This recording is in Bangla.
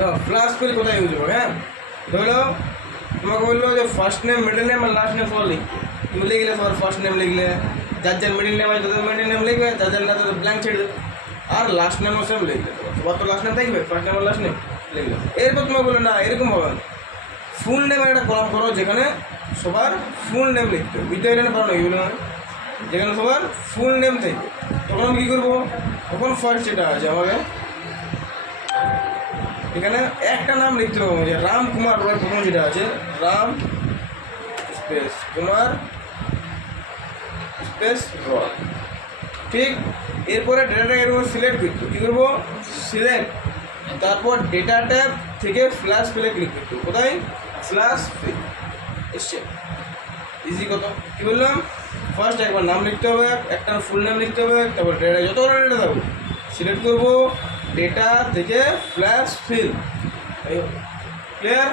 দেখো ফ্ল্যাশ ফিল কোথায় ইউজ হবে, হ্যাঁ ধরো তোমাকে বললো যে ফার্স্ট নেম মিডল নেম আর লাস্ট নেম সব লিখবে, তুমি লিখলে তোমার ফার্স্ট নেম লিখলে, যার যার মিডল নেম আছে তাদের মিডল নেম লিখবে, যার যার না তাদের ব্ল্যাঙ্ক ছেড়ে দেবে, আর লাস্ট নেমও সেম লিখবে, তোমার তো লাস্ট নেম থাকবে, ফার্স্ট নেম আর লাস্ট নেম লিখবে। এরপর তোমাকে বললো না এরকম হবে না, ফুল নেমের একটা কলাম করো যেখানে সবার ফুল নেম লিখতে হবে, বুঝতে পারলে না পারো না এগুলো, যেখানে সবার ফুল নেম থাকবে। তখন আমি কী করবো, তখন ফার্স্ট যেটা আছে আমাকে এখানে একটা নাম লিখতে হবে, যে রাম কুমার রয়, প্রথম যেটা আছে রাম স্পেস কুমার স্পেস রয়, ঠিক। এরপরে ডেটাটা এরপর সিলেক্ট করতে কী করবো, সিলেক্ট, তারপর ডেটা ট্যাব থেকে ফ্ল্যাশ ফিলে ক্লিক করতে, কোথায় ফ্ল্যাশ ফিল এসছে, ইজি কত। কী বললাম, ফার্স্ট একবার নাম লিখতে হবে, একটা ফুল নাম লিখতে হবে, তারপর ডেটা যত বড় ডেটা দেবো সিলেক্ট করবো, ডেটা থেকে ফ্ল্যাশ ফিল, ক্লিয়ার।